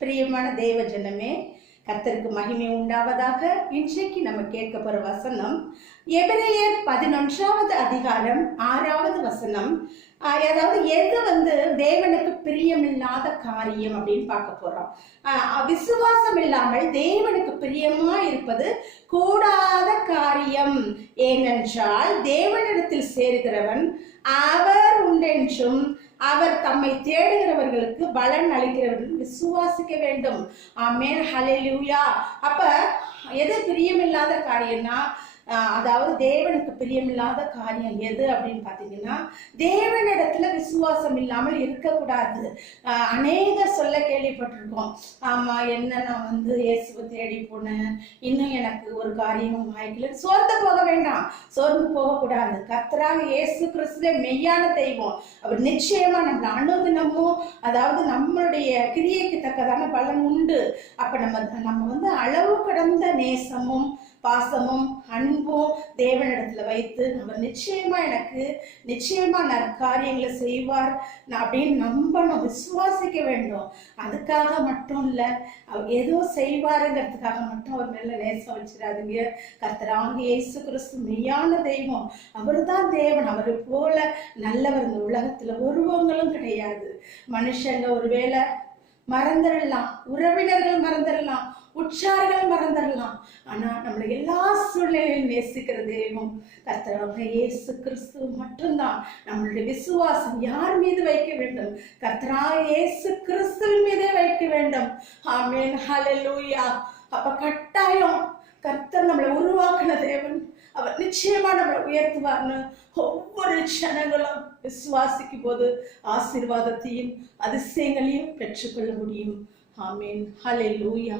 பிரியமான தேவ ஜனமே, கர்த்தருக்கு மகிமை உண்டாவதாக. இன்றைக்கு நம்ம கேட்க போற வசனம் எபிரேயர் 11வது அதிகாரம் 6வது வசனம். அதாவது எது தேவனுக்கு பிரியமில்லாத காரியம் அப்படின்னு பார்க்க போறோம். விசுவாசம் இல்லாமல் தேவனுக்கு பிரியமா இருப்பது கூடாத காரியம். ஏனென்றால் தேவனிடத்தில் சேருகிறவன் அவர் உண்டென்றும் அவர் தம்மை தேடுகிறவர்களுக்கு பலன் அளிக்கிறவர்கள் விசுவாசிக்க வேண்டும். ஆமென், ஹல்லேலூயா. அப்ப எது பிரியமில்லாத காரியம்னா, அதாவது தேவனுக்கு பிரியமில்லாத காரியம் எது அப்படின்னு பாத்தீங்கன்னா, தேவனிடத்துல விசுவாசம் இல்லாமல் இருக்கக்கூடாது. அநேக சொல்ல கேள்விப்பட்டிருக்கோம். ஆமா, என்ன நான் இயேசுவை தேடி போனேன், இன்னும் எனக்கு ஒரு காரியமும் வாய்க்கல. சோர்ந்து போக வேண்டாம், சோர்ந்து போகக்கூடாது. கர்த்தராக இயேசு கிறிஸ்துவே மெய்யான தெய்வம். அவர் நிச்சயமா நம்மள அனுதினமும், அதாவது நம்மளுடைய கிரியைக்கு தக்கதான பலன் உண்டு. அப்ப நம்ம அளவு கடந்த நேசமும் பாசமும் அன்பும் தேவனிடத்துல வைத்து அவர் நிச்சயமா நற்காரியங்களை செய்வார் அப்படின்னு நம்பணும், விசுவாசிக்க வேண்டும். அதுக்காக மட்டும் இல்ல, அவர் ஏதோ செய்வாருங்கிறதுக்காக மட்டும் அவர் மேல நேசம் வச்சிடாதீங்க. கர்த்தராகிய இயேசு கிறிஸ்து மெய்யான தெய்வம். அவர் தான் தேவன். அவரை போல நல்லவர் இந்த உலகத்துல ஒருவங்களும் கிடையாது. மனுஷங்க ஒருவேளை மறந்துடலாம், உறவினர்கள் மறந்துடலாம், உற்சார்கள் மறந்துடலாம். ஆனா நம்மளை எல்லா சூழ்நிலையும் நேசிக்கிற தெய்வம் கர்த்தராகிய இயேசு கிறிஸ்து மட்டும்தான். நம்மளுடைய விசுவாசம் யார் மீது வைக்க வேண்டும்? கர்த்தராகிய இயேசு கிறிஸ்துவின் மீதே வைக்க வேண்டும். ஆமென், ஹல்லேலூயா. அப்ப கட்டாயம் கர்த்தர் நம்மளை உருவாக்கின தேவன், அவர் நிச்சயமா நம்மளை உயர்த்துவார்னு ஒவ்வொரு க்ஷணங்களும் விசுவாசிக்கும் போது ஆசீர்வாதத்தையும் அதிசயங்களையும் பெற்றுக்கொள்ள முடியும். ஆமென், ஹல்லேலூயா.